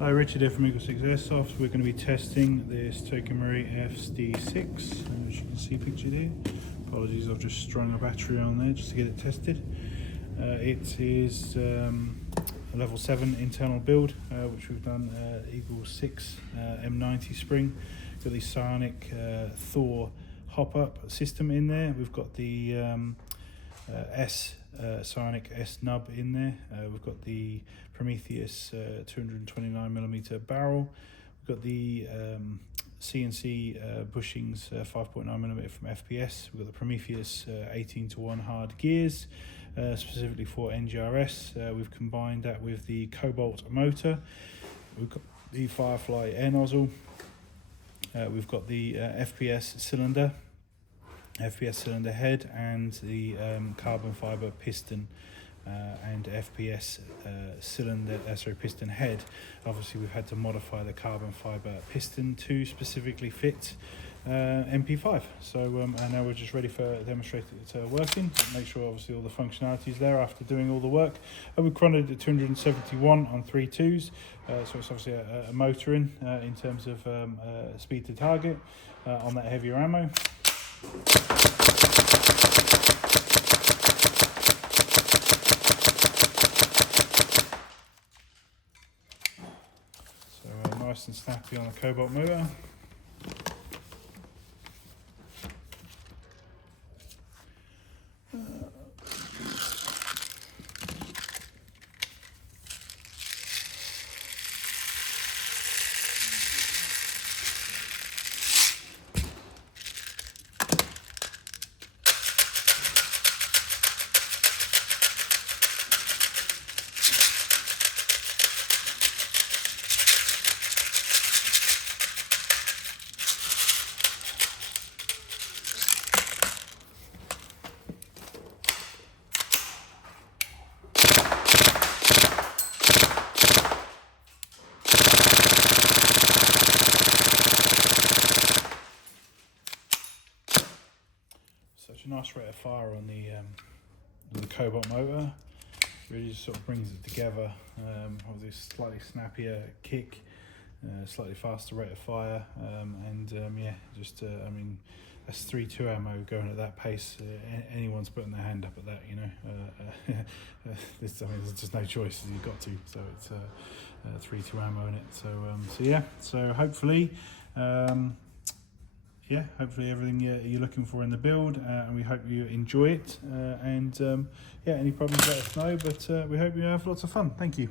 Hi, Richard here from EagleSix Airsoft. We're going to be testing this FSD6, as you can see pictured here. Apologies, I've just strung a battery on there just to get it tested. It is a level 7 internal build, which we've done EagleSix M90 spring. Got the Psionic THor hop-up system in there. We've got the Psionic S nub in there. We've got the Prometheus 229mm barrel. We've got the CNC bushings 5.9mm from FPS. We've got the Prometheus 18:1 hard gears, specifically for NGRS. We've combined that with the cobalt motor. We've got the Firefly air nozzle. We've got the FPS cylinder head, and the carbon fiber piston and FPS piston head. Obviously we've had to modify the carbon fiber piston to specifically fit MP5. So and now we're just ready for demonstrate it working. Make sure obviously all the functionality is there after doing all the work. We chronoed at 271 on 3.2s, so it's obviously a motor in terms of speed to target on that heavier ammo. So nice and snappy on the cobalt motor. Such a nice rate of fire on the cobalt motor. Really just sort of brings it together. With this slightly snappier kick, slightly faster rate of fire, yeah, just I mean, that's 3.2 ammo going at that pace. Anyone's putting their hand up at that, you know. There's just no choice. You've got to. So it's 3.2 ammo in it. So yeah. So hopefully. Yeah, hopefully everything you're looking for in the build, and we hope you enjoy it. Yeah, any problems, let us know, but we hope you have lots of fun. Thank you.